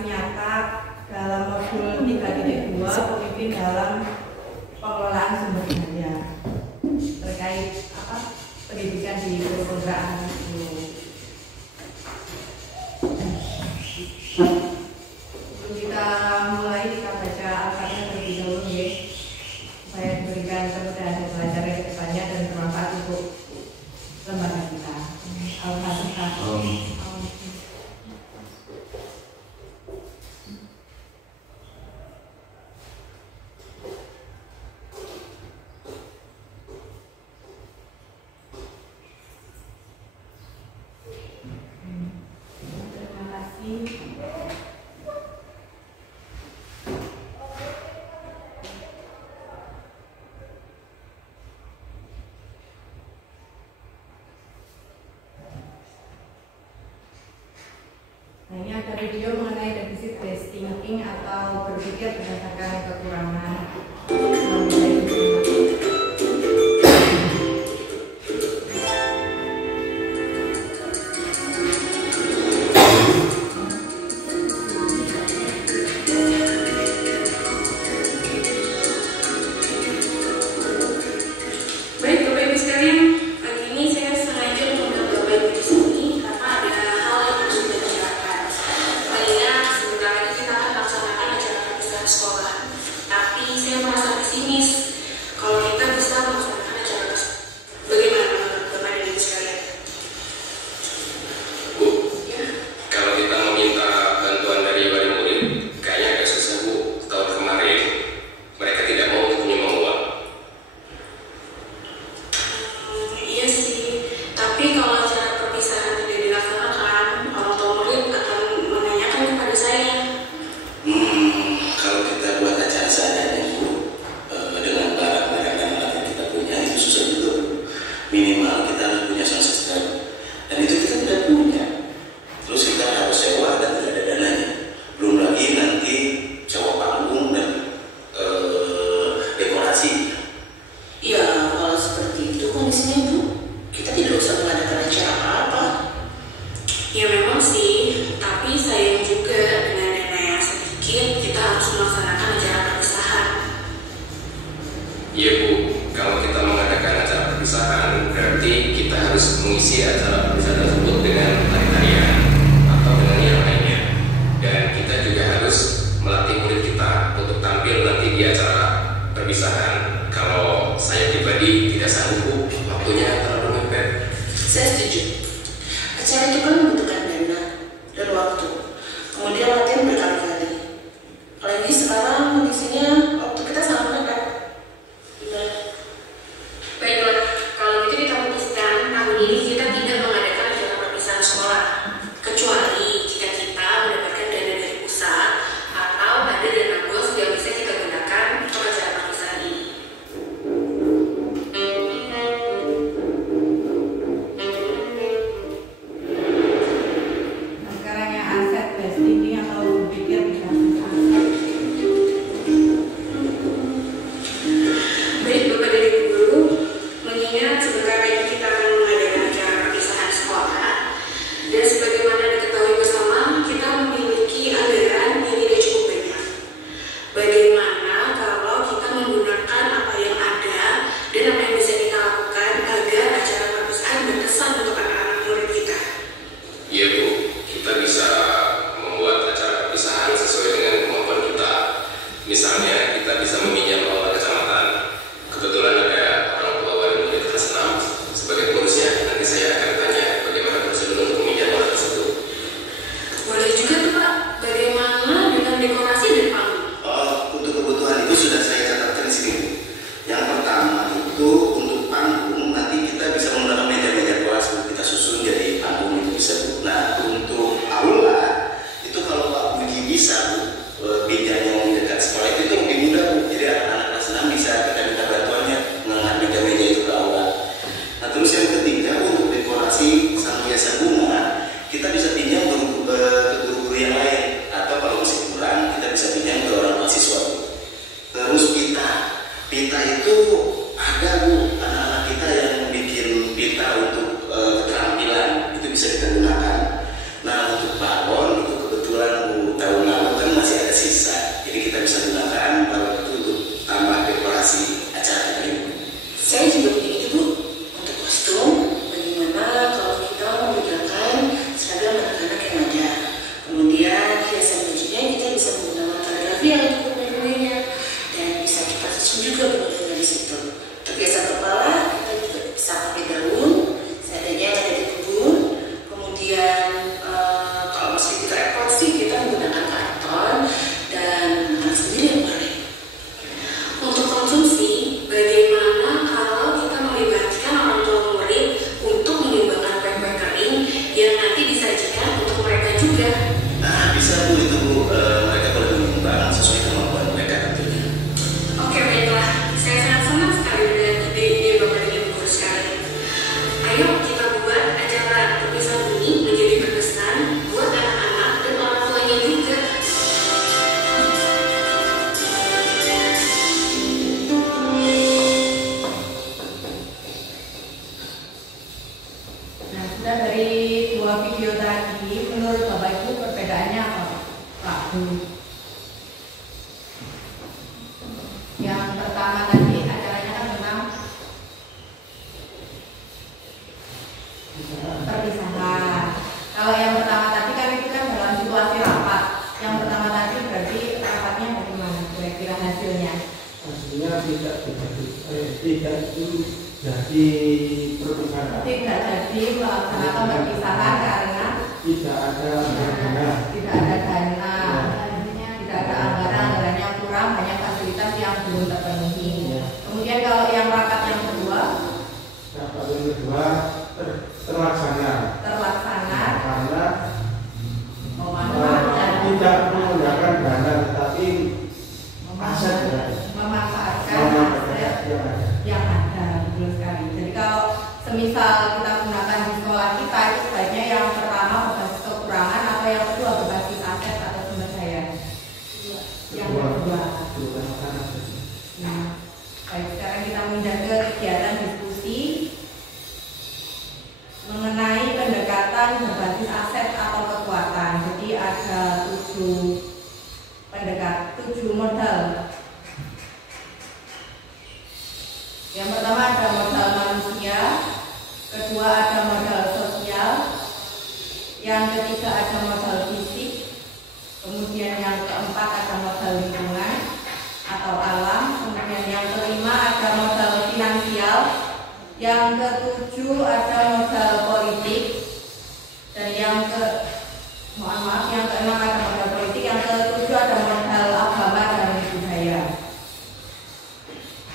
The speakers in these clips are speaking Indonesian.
implementasi nyata dalam modul 3.2 pemimpin dalam pengelolaan sumber daya terkait pendidikan di perguruan itu. Sebelum kita mulai, kita baca Al-Fatihah terlebih dahulu ya, supaya diberikan kemudahan belajar ke depannya dan bermanfaat untuk lembaga kita. Al-Fatihah. Nah, ini ada video mengenai defisit based thinking atau berpikir berdasarkan kekurangan. Terus yang ketiga untuk dekorasi sudah dari dua video tadi, menurut Bapak Ibu perbedaannya apa, Pak? Yang pertama tadi acaranya kan tentang perpisahan. Kalau yang pertama tadi kan itu kan dalam situasi rapat. Yang pertama tadi berarti rapatnya bagaimana? Kira-kira hasilnya? Hasilnya tidak itu jadi perpisahan. Tidak jadi melaksanakan perpisahan karena Tidak ada dana. tidak ada dana, tidak ada anggarannya kurang, banyak fasilitas yang belum terpenuhi. Ya. Kemudian kalau yang rapat yang kedua Rapat yang kedua terlaksana karena tidak menggunakan dana tetapi aset memanfaatkan aset yang ada. yang ada, betul sekali. Jadi kalau semisal kita gunakan di sekolah kita, itu sebaiknya yang pertama berbasis kekurangan atau yang kedua berbasis aset atau sumber daya. Yang kedua. Nah, baik, sekarang kita pindah ke kegiatan diskusi mengenai pendekatan berbasis aset atau kekuatan. Jadi ada 7 modal. Yang pertama ada modal manusia, kedua ada modal sosial, yang ketiga ada modal fisik, kemudian yang keempat ada modal lingkungan atau alam, kemudian yang kelima ada modal finansial, yang ketujuh ada modal politik, dan yang keenam ada modal politik, yang ketujuh ada modal agama dan budaya.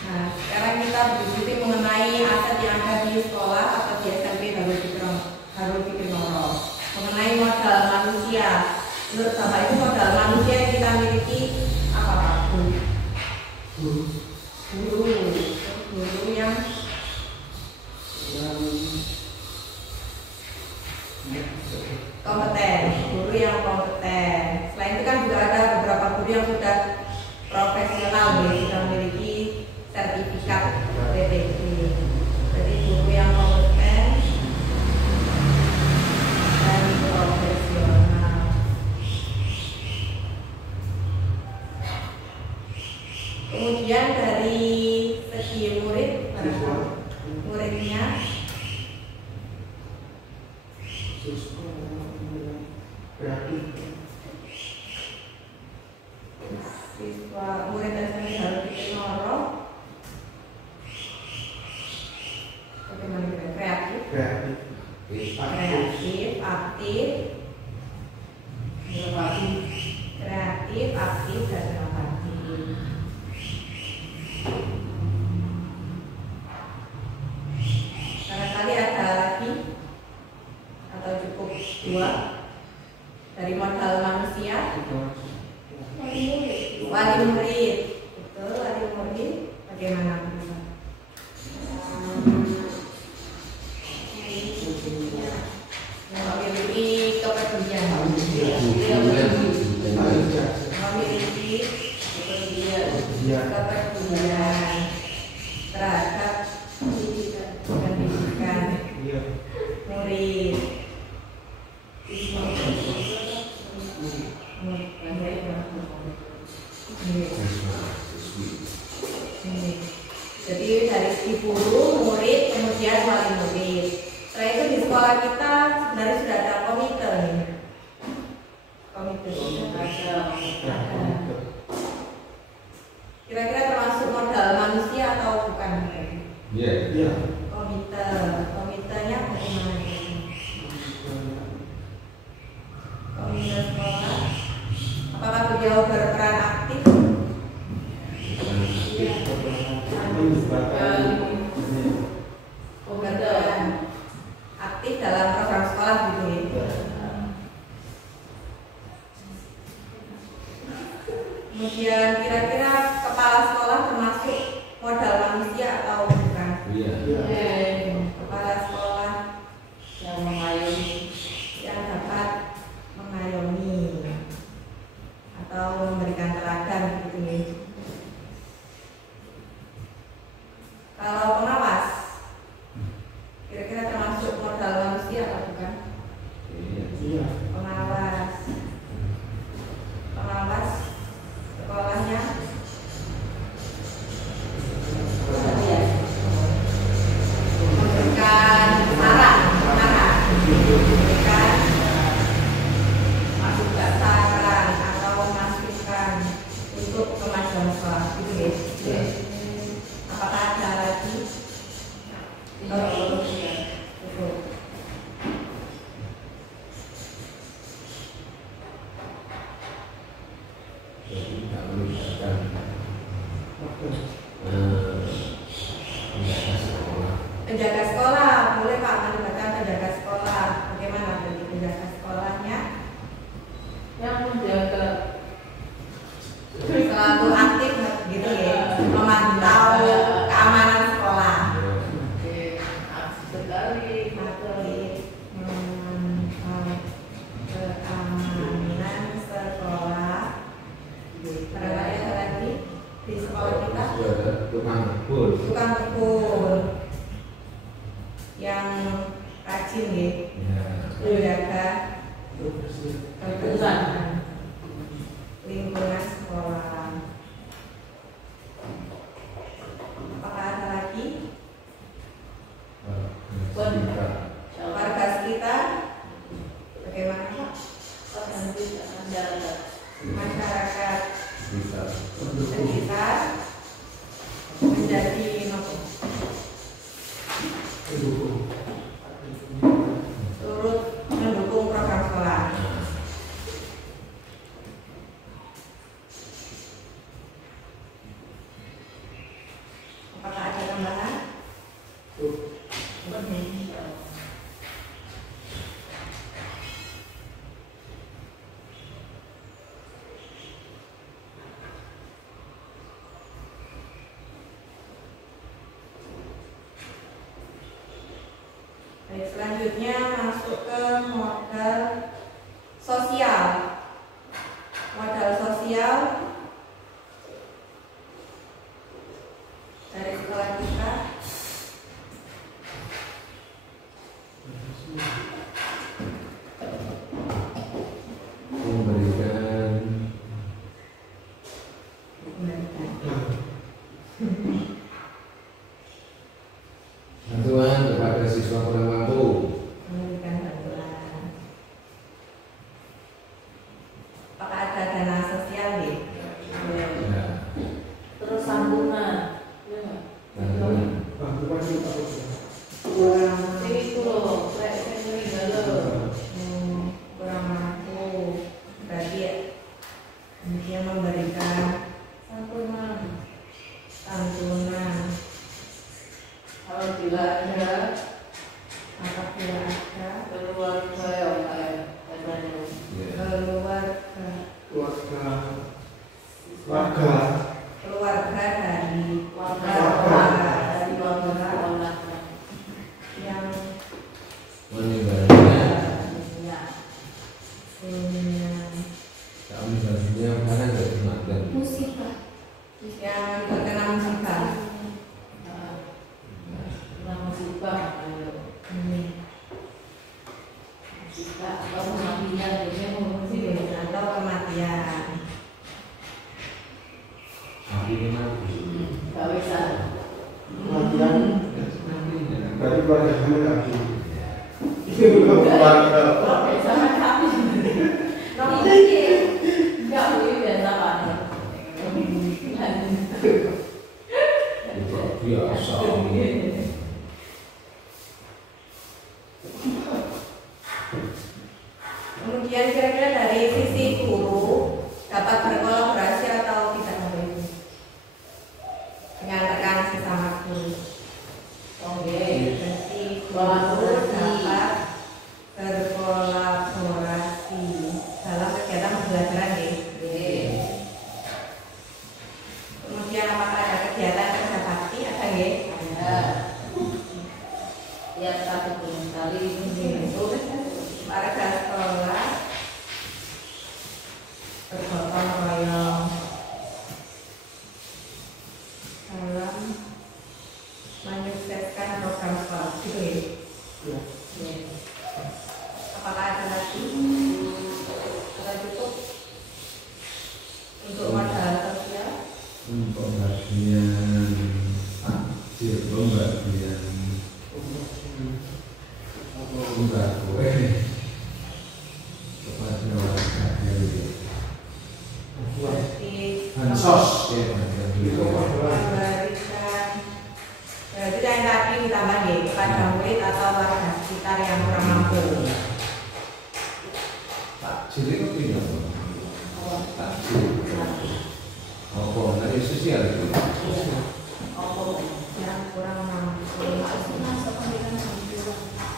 Nah, sekarang kita berdiskusi mengenai aset yang ada di sekolah atau di SMP Darul Fikri Noro. Mengenai modal manusia, menurut Bapak itu modal manusia yang kita miliki apa Pak? Guru yang kompeten, guru yang kompeten. Selain itu kan juga ada beberapa guru yang sudah profesional, sudah memiliki sertifikat PTG. Jadi guru yang kompeten dan profesional. Kemudian dari segi muridnya siswa murid SMP Darul Fikri Noro bagaimana kita kreatif, aktif dan inovatif. Barangkali ada lagi atau cukup dua dari modal manusia. Wali murid, betul, wali murid bagaimana? Memiliki kepedulian, kepedulian terhadap pendidikan murid. Jadi dari segi guru, murid, kemudian wali murid. Setelah itu di sekolah kita sebenarnya sudah ada komite nih. Komite ada. Kira-kira termasuk modal manusia atau bukan? Iya. Komitenya bagaimana? Komite sekolah. Apakah beliau berperan aktif? Berperan aktif dalam program sekolah gitu ya. Kemudian kira-kira kepala sekolah termasuk modal manusia atau bukan? Iya. Kepala sekolah yang mengayomi, yang dapat mengayomi atau memberikan teladan gitu ya. Kalau pengawas kira-kira termasuk modal manusia rajin ya, menjaga kebersihan lingkungan sekolah. Apakah ada lagi? Warga sekitar bagaimana Pak? Masyarakat sekitar menjadi turut mendukung program sekolah. Apakah ada tambahan? Baik, selanjutnya masuk ke modal sosial. Modal sosial dari sekolah kita bantuan kepada siswa kurang mampu. memberikan bantuan. Apakah ada dana sosial nih? Ya, Terus santunan. Ya nggak? bantuan. Sing iku lho, lek sing meninggal lho. Kurang mampu. Berarti dia memberikan Santunan. santunan Kalau bila ada apabila ada keluarga yang ada keluarga dari warga yang Meninggalnya, punya kami baginya karena nggak dimakan. musibah. yang terkena musibah. Musibah atau kematian, jadi musibah Atau kematian. Akhirnya mati. nggak bisa. Kematian Nantinya. berarti keluarga kami lagi. Keluarga. Sama kami. Nggak boleh biasa Pak. Itu biasa. Kemudian kira-kira dari sisi guru dapat berkolaborasi atau tidak boleh dengan rekan sesama guru. Berarti guru dapat berkolaborasi dalam kegiatan pembelajaran ya. Kemudian apakah ada kegiatan kerja bakti ada ya? Tiap 1 bulan sekali Warga sekolah bergotong royong dalam menyukseskan program sekolah gitu ya. Apakah ada lagi? Sudah cukup untuk modal sosial? Pembagian takjil, pembagian sembako kepada warga RW. Berarti Bansos ya, memberikan berarti yang tadi ditambah ya kepada murid atau warga sekitar yang kurang mampu. takjil itu tidak takjil. Apa dari sosial itu? Yang kurang mampu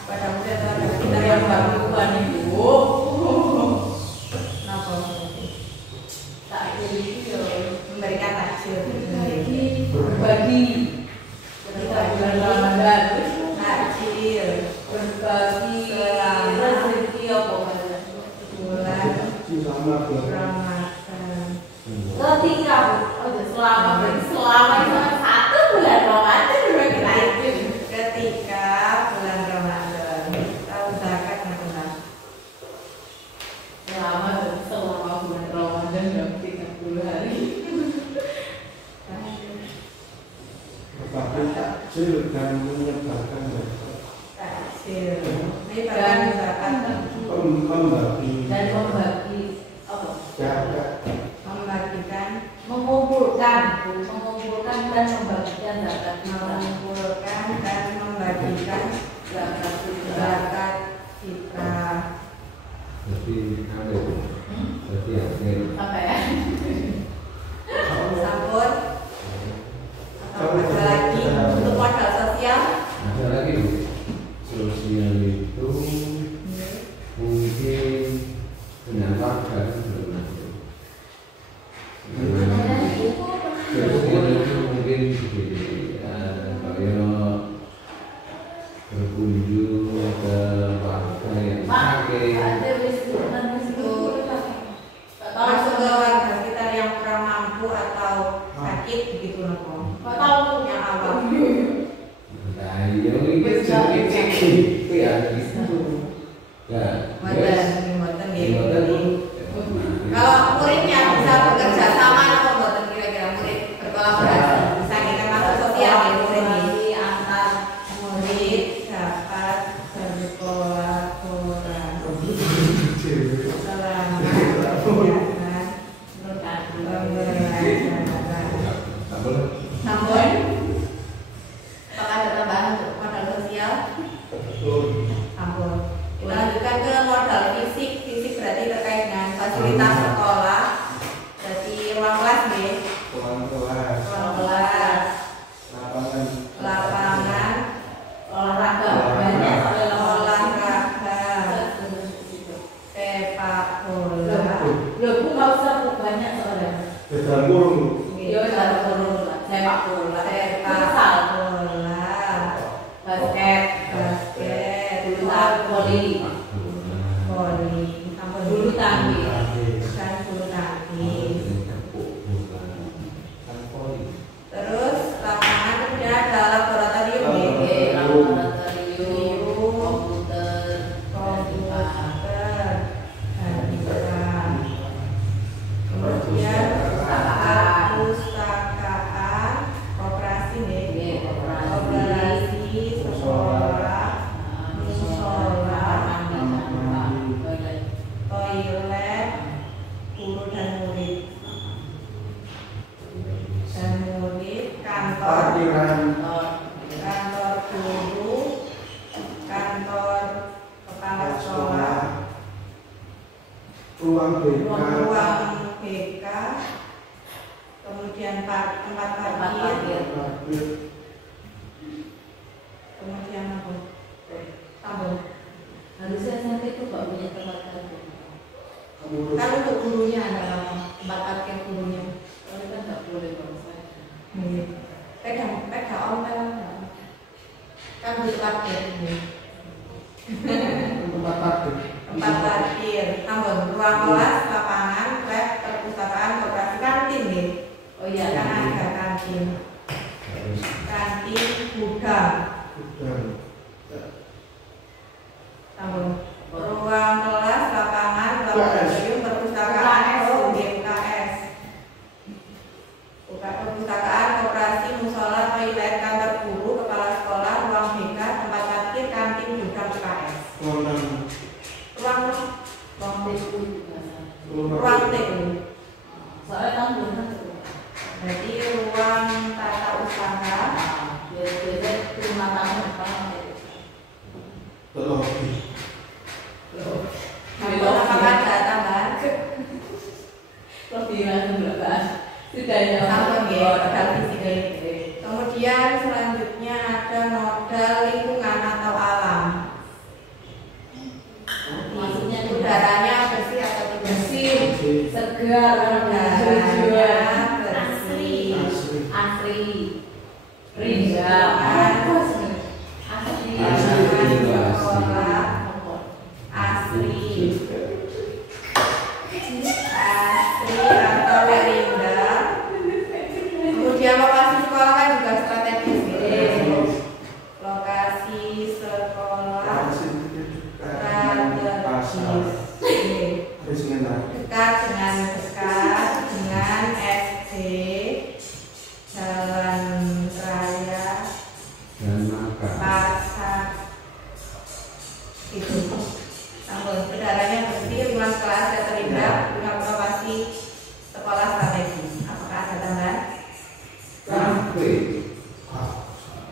pada murid atau warga sekitar yang kurang mampu. Kenapa? takjil itu Memberikan takjil berbagi ketika bulan Ramadan, takjil berbagi rezeki apa bulan Sama Ramadan. ketika selama itu 1 bulan Ramadan berbagi takjil. Ketika bulan Ramadan Hasil. Ini bagian zakat. Membagi. Dan membagi apa? Zakat. Membagikan, Mengumpulkan dan membagikan zakat kita. mengumpulkan dan membagikan Zakat kita. zakat kita. Berarti apa itu? Berarti akhir. Apa ya? Sambut. Atau ada lagi untuk modal sosial. Ada lagi Bu. Sosial itu mungkin dengan warga belum ada. Sosial itu mungkin kayak berkunjung ke warga yang sakit. Masuk ke warga sekitar yang kurang mampu atau sakit begitu nopo. Yang awam. Nah, yang ini sedikit itu ya gitu. Ya, Mboten nggih. Kalau muridnya bisa bekerja sama apa mboten kira-kira murid berkolaborasi bisa kita masuk sosial ya murid ini antar murid dapat berkolaborasi selama kegiatan pembelajaran. Namun, apakah ada tambahan untuk modal sosial? Ampun. Kita lanjutkan ke modal fisik. Fisik berarti terkait dengan fasilitas sekolah. Berarti ruang kelas nih. Ruang kelas. Ruang kelas, lapangan, Olahraga banyak olahraga, sepak bola. Loh, Bu nggak usah Bu, banyak soalnya. Dalam kurung. Yo, sepak bola, sepak bola, Sepak bola, basket, voli, voli, bulu tangkis. dan bulu tangkis. Terus lapangan kemudian ada laboratorium nih. Laboratorium, komputer, Komputer, kemudian perpustakaan, koperasi nih, koperasi, sekolah, musola, toilet, guru dan murid, kantor, Parkiran. kantor guru, kantor kepala sekolah, Ruang BK. ruang BK, kemudian tempat parkir, Parkir. kemudian apa? Tambun. Harusnya nanti itu nggak punya tempat parkir. Kan untuk gurunya adalah tempat parkir gurunya. Kalau kan nggak boleh kalau saya. Pegang ompel. Kan butuh parkir. Tempat parkir. Tempat parkir, tambun, ruang kelas, lapangan, lab, perpustakaan, koperasi, kantin nih. Oh iya, Kan ada kantin, gudang, Gudang. tambun, ruang kelas, lapangan, laboratorium, perpustakaan, UKS, perpustakaan, koperasi, musola, toilet, kantor guru, kepala sekolah, ruang BK, tempat parkir, kantin, gudang, UKS. Ruang TU juga sama. ruang TU. Soalnya kan belum ada. Berarti ruang tata usaha, Biasanya rumah tamu apa? Lobby. apakah ada tambahan? Lebih langsung berapa? Sudah ya. Tambah ya, modal fisik. Kemudian selanjutnya ada modal lingkungan atau alam. Maksudnya Udaranya bersih atau tidak bersih? segar, Udaranya bersih, asri, rindang, asri, sekolah asli, atau rindang. Kemudian lokasi sekolah kan juga strategis gitu. Lokasi sekolah strategis. Harus mengenal. Dekat dengan udaranya bersih, lingkungan sekolah sudah terindah, guna inovasi sekolah strategis. Apakah ada tambahan? Kafe.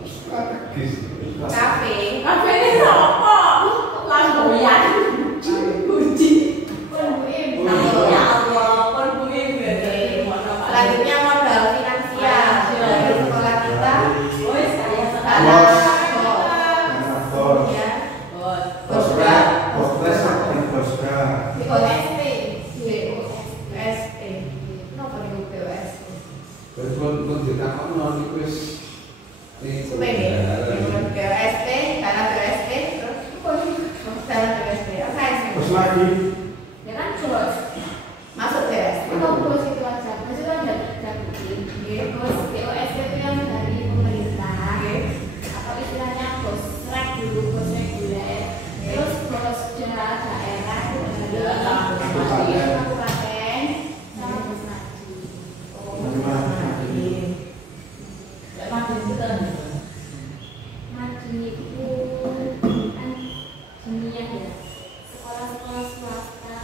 Strategis. Kafe. Kafe ini apa? Lamboyan. Kunci. Ya Allah, konbuim berarti. Selanjutnya modal finansial dari sekolah kita. Wes saya Bos. sekarang. Karena bos. Ya. Bosra, bosra dan bosra. BOSP. BOSP. Kenapa nih BOSP? Betul ditakon non iku wis Supaya BOSP, karena BOSP, terus karena BOSP. Apa sih? Bos lagi. Ya kan bos. Masuk BOSP. Atau bos itu aja. Maksudnya dari bos BOS itu yang dari pemerintah. Atau istilahnya bos rek dulu, bos reguler. Terus bos daerah itu dari kabupaten sama bos maju. Maju itu kan dunia ya. Sekolah-sekolah swasta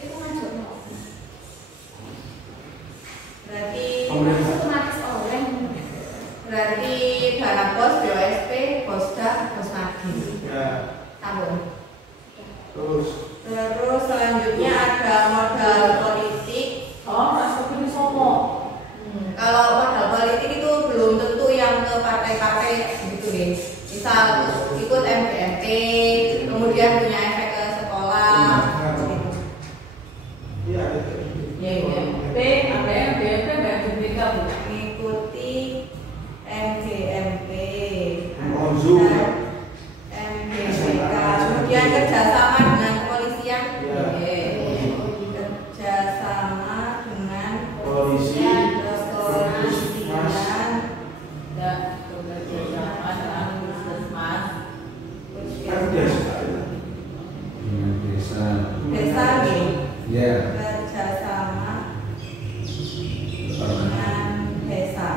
itu ngajak mau. Berarti Otomatis oleh dana bos, BOSP, Bosda, Bosnadi. Ya. Sambung. Terus. Terus selanjutnya ada modal politik. oh masuk ini somo. Kalau modal politik itu belum tentu yang ke partai-partai gitu ya. Misal ikut MPMP, kemudian punya efek ke sekolah. Gitu. Iya. B apa ya BMP BMPK bukan. Mengikuti MGMP, Monzu. MGPK, kemudian kerjasama dengan kepolisian. Ya. Kerjasama dengan Polisi. kepolisian. Dan bekerjasama dengan puskesmas. Kan biasa. desa. Desa nih. Ya. Kerjasama dengan desa.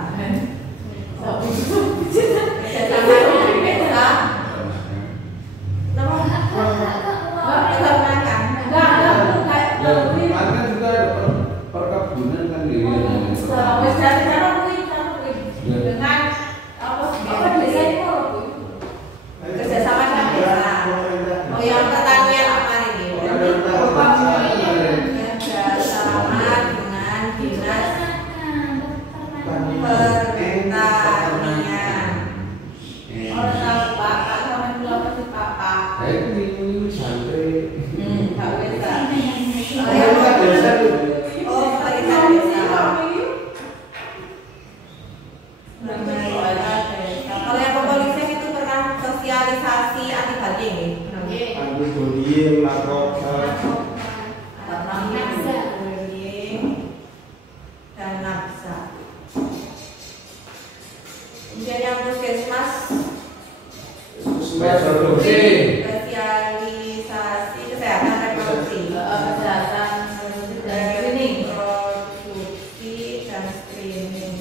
Kerjasama dengan desa. Peternakan. Ada juga perkebunan kan di Dengan apa desa itu Kerjasama dengan desa. Oh yang pertanian apa ini? Kerjasama dengan dinas pertanian. orang tahu pak sama pulau pasti papa. ini santri. Gak bisa. Oh, yang desa itu. Oh, perintah desa. Kalau yang kepolisian itu pernah sosialisasi anti bullying ya? Anti bullying, narkoba. Bullying dan nafsa. Kemudian yang puskesmas Reproduksi. spesialisasi kesehatan reproduksi. Kesehatan dan screening. Reproduksi dan screening.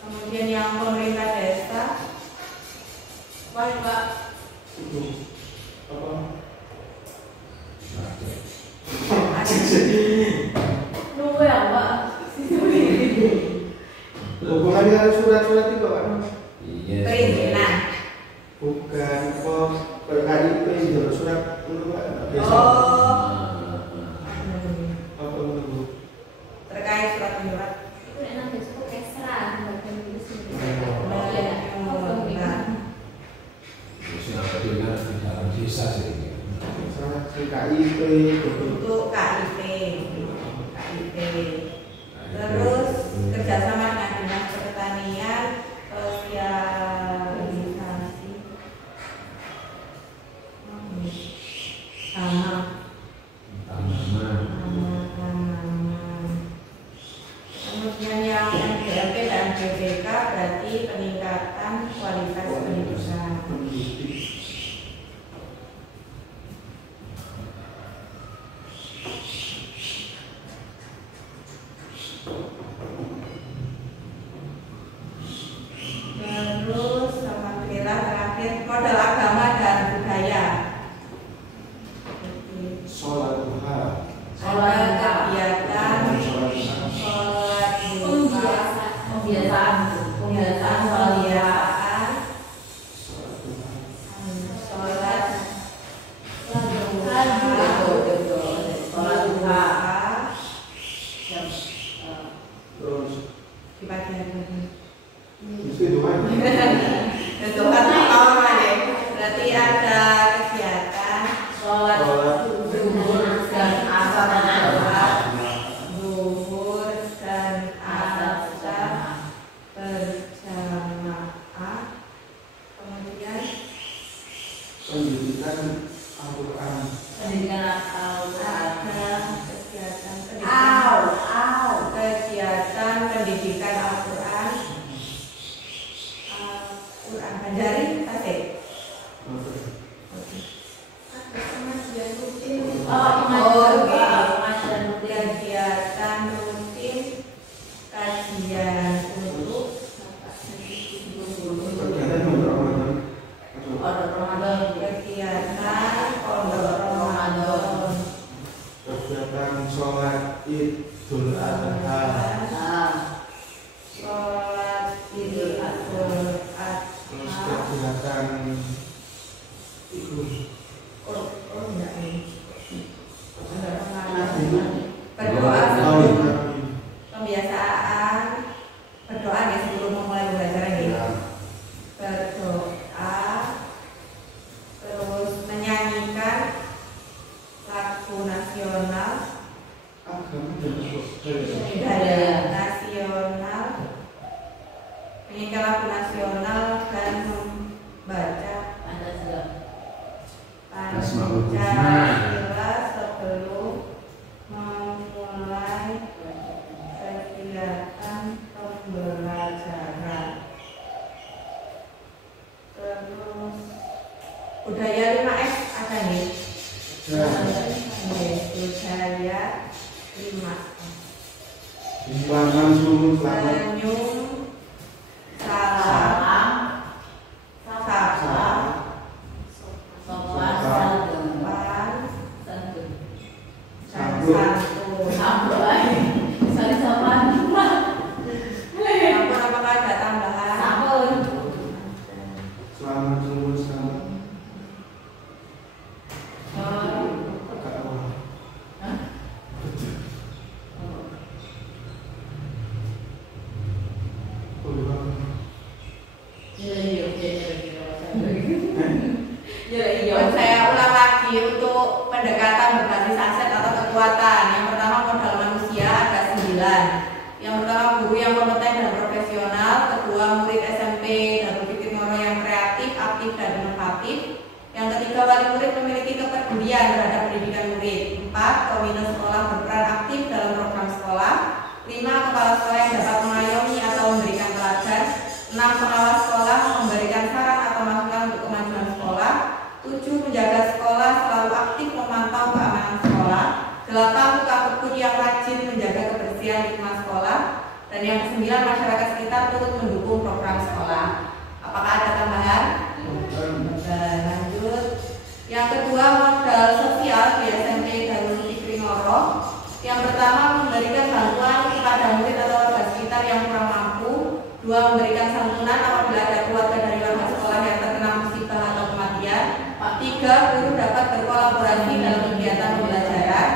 Kemudian yang pemerintah desa, Pak Itu apa? Luwe apa? Hubungan dengan surat-surat itu kan? Iya. perizinan. Bukan apa KIP itu surat untuk desa. Oh, Apa itu? terkait surat menyurat. Itu enak besok ekstra bagian itu sendiri. Siapa dengar di dalam desa sih. Salah KIP itu. Untuk KIP. Terus kerjasama dengan dinas pertanian, sosialisasi, sama Tanaman. kemudian yang MGMP dan BPK berarti peningkatan kualitas pendidikan. Terus alhamdulillah terakhir modal agama dan budaya. pendidikan Al-Quran. Pendidikan Al-Quran, kegiatan pendidikan Al-Quran, Al-Quran Banjari Tasik. Pengajian rutin. Kegiatan rutin kajian untuk Kegiatan untuk Ramadan. kegiatan pondok Ramadan, Kegiatan sholat Idul Adha. sholat Idul Adha, Terus kegiatan itu enggak ini, berdoa berdoa, pembiasaan berdoa ya sebelum memulai pembelajaran ya. Berdoa, terus menyanyikan lagu nasional, budaya nasional, menyanyikan lagu nasional dan membaca Pancasila sebelum memulai kegiatan pembelajaran. Terus budaya 5S ada nih. Budaya 5S. Selamat subuh, selamat Senyum, salam, sapa, sopan, sambut. Apakah ada tambahan? Selamat subuh, selamat. Saya ulang lagi untuk pendekatan berbasis aset atau kekuatan. Yang pertama modal manusia ada 9. Yang pertama guru yang kompeten dan profesional. Kedua murid SMP dan berpikir ngoro yang kreatif, aktif dan inovatif. Yang ketiga wali murid memiliki kepedulian terhadap pendidikan murid. 4 komite sekolah berperan aktif dalam program sekolah. 5 kepala sekolah yang dapat mengayomi atau memberikan teladan. 6 pengawas sekolah memberikan saran atau masukan untuk kemajuan sekolah. 7 penjaga sekolah selalu aktif memantau keamanan sekolah. 8 tukang kebun yang rajin menjaga kebersihan lingkungan sekolah. Dan yang ke-9 masyarakat sekitar turut mendukung program sekolah. Apakah ada tambahan? Lanjut. Yang kedua modal sosial di SMP Darul Fikri Ngoro. Yang pertama memberikan bantuan kepada murid atau warga sekitar yang kurang mampu. 2 memberikan santunan apabila ada keluarga dari warga sekolah yang terkena musibah atau kematian. 3 guru dapat berkolaborasi dalam kegiatan pembelajaran.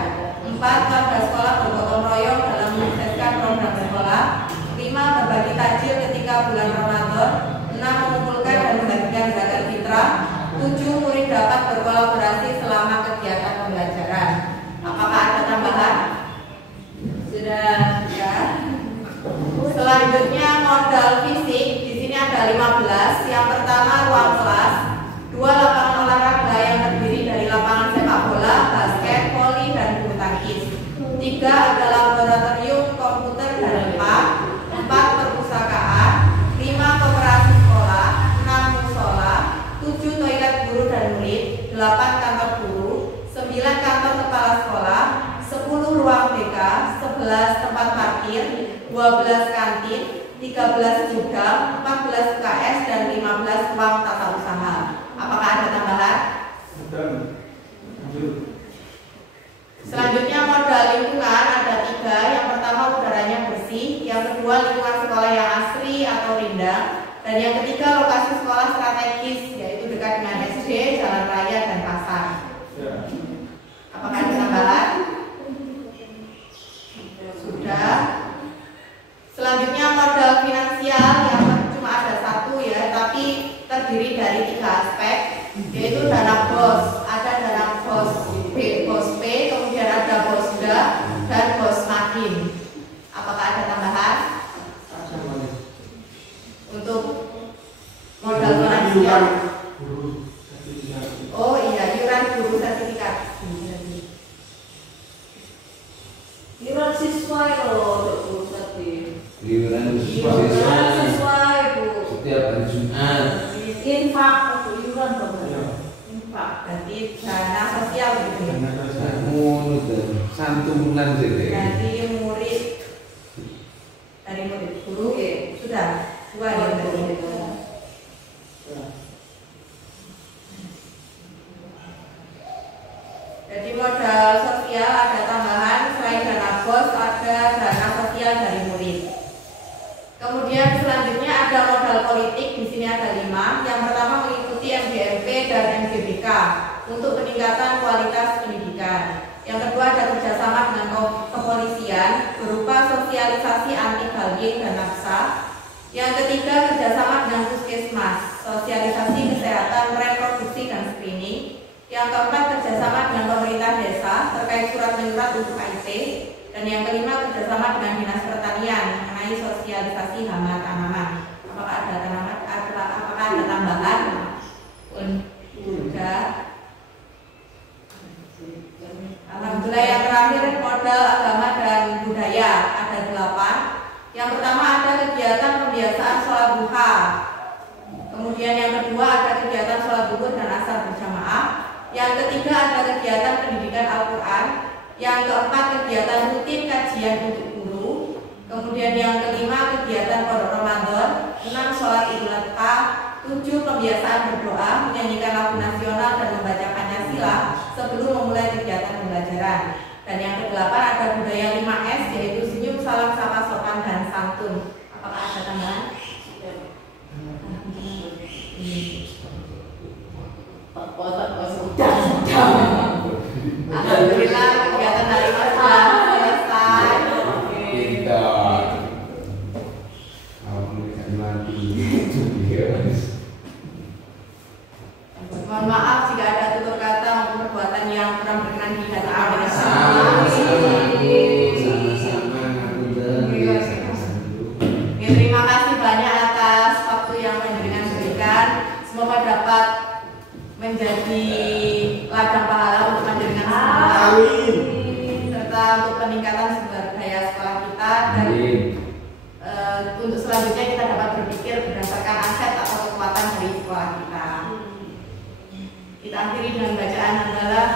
4 warga sekolah bergotong royong dalam menyukseskan program sekolah. 5 berbagi takjil ketika bulan Ramadan. 6 mengumpulkan dan membagikan zakat fitrah. 7 murid dapat berkolaborasi selama kegiatan pembelajaran. Apakah ada tambahan? Sudah. Selanjutnya modal fisik. Di sini ada 15. Yang pertama ruang kelas. 2 lapangan olahraga yang terdiri dari lapangan sepak bola, basket, voli, dan bulu tangkis. 3 ada laboratorium komputer dan 4 perpustakaan. 5 koperasi sekolah. 6 musola. 7 toilet guru dan murid. 8 kantor guru. 9 kantor kepala sekolah. 10 ruang BK. 11 tempat parkir. 12 kantin. 13 gudang. 14 UKS dan 15 ruang tata usaha. Apakah ada tambahan? Selanjutnya modal lingkungan ada 3. Yang pertama udaranya bersih. Yang kedua lingkungan sekolah yang asri atau rindang. Dan yang ketiga lokasi sekolah strategis, yaitu dekat dengan SD, jalan raya, dan pasar. Apakah ada tambahan? Sudah. Selanjutnya modal finansial yang cuma ada 1 ya, tapi terdiri dari 3 aspek, yaitu dana BOS. Ada dana BOS B, BOS P, kemudian ada BOSDA dan BOS Makin. Apakah ada tambahan? Untuk modal finansial. Oh iya, santunan jadi. Dari murid guru sudah dua ya tadi. Jadi modal sosial ada tambahan selain dana bos ada dana sosial dari murid. Kemudian selanjutnya ada modal politik, di sini ada 5. Yang pertama mengikuti MGMP dan MGBK untuk peningkatan kualitas pendidikan. Yang kedua ada kerjasama dengan kepolisian berupa sosialisasi anti bullying dan nafsa. Yang ketiga kerjasama dengan puskesmas, sosialisasi kesehatan reproduksi dan screening. Yang keempat kerjasama dengan pemerintah desa terkait surat menyurat untuk IT. Dan yang kelima kerjasama dengan dinas pertanian mengenai sosialisasi hama tanaman. Apakah ada tanaman? Apakah ada tambahan? Sudah. Alhamdulillah. Yang terakhir modal agama dan budaya ada 8. Yang pertama ada kegiatan pembiasaan sholat duha. Kemudian yang kedua ada kegiatan sholat duhur dan asar berjamaah. Yang ketiga ada kegiatan pendidikan Al-Quran. Yang keempat kegiatan rutin kajian untuk guru. Kemudian yang kelima kegiatan pondok Ramadan. 6 sholat Idul Adha. 7 pembiasaan berdoa, menyanyikan lagu nasional dan membaca Pancasila sebelum memulai kegiatan pembelajaran. Dan yang ke-8 ada budaya 5S yaitu senyum, salam, sapa, sopan, dan santun. Apakah ada tambahan? Alhamdulillah kegiatan hari ini sudah selesai. Tidak. Alhamdulillah mati. Mohon maaf jika ada tutur kata maupun perbuatan yang kurang berkenan di hadapan Allah. Sama-sama ngapunten. Terima kasih banyak atas waktu yang panjenengan berikan. Semoga dapat menjadi ladang pahala untuk panjenengan semua. Serta untuk peningkatan sumber daya sekolah kita dan untuk selanjutnya kita dapat berpikir berdasarkan aset atau kekuatan dari sekolah kita. Kita akhiri dengan bacaan hamdalah.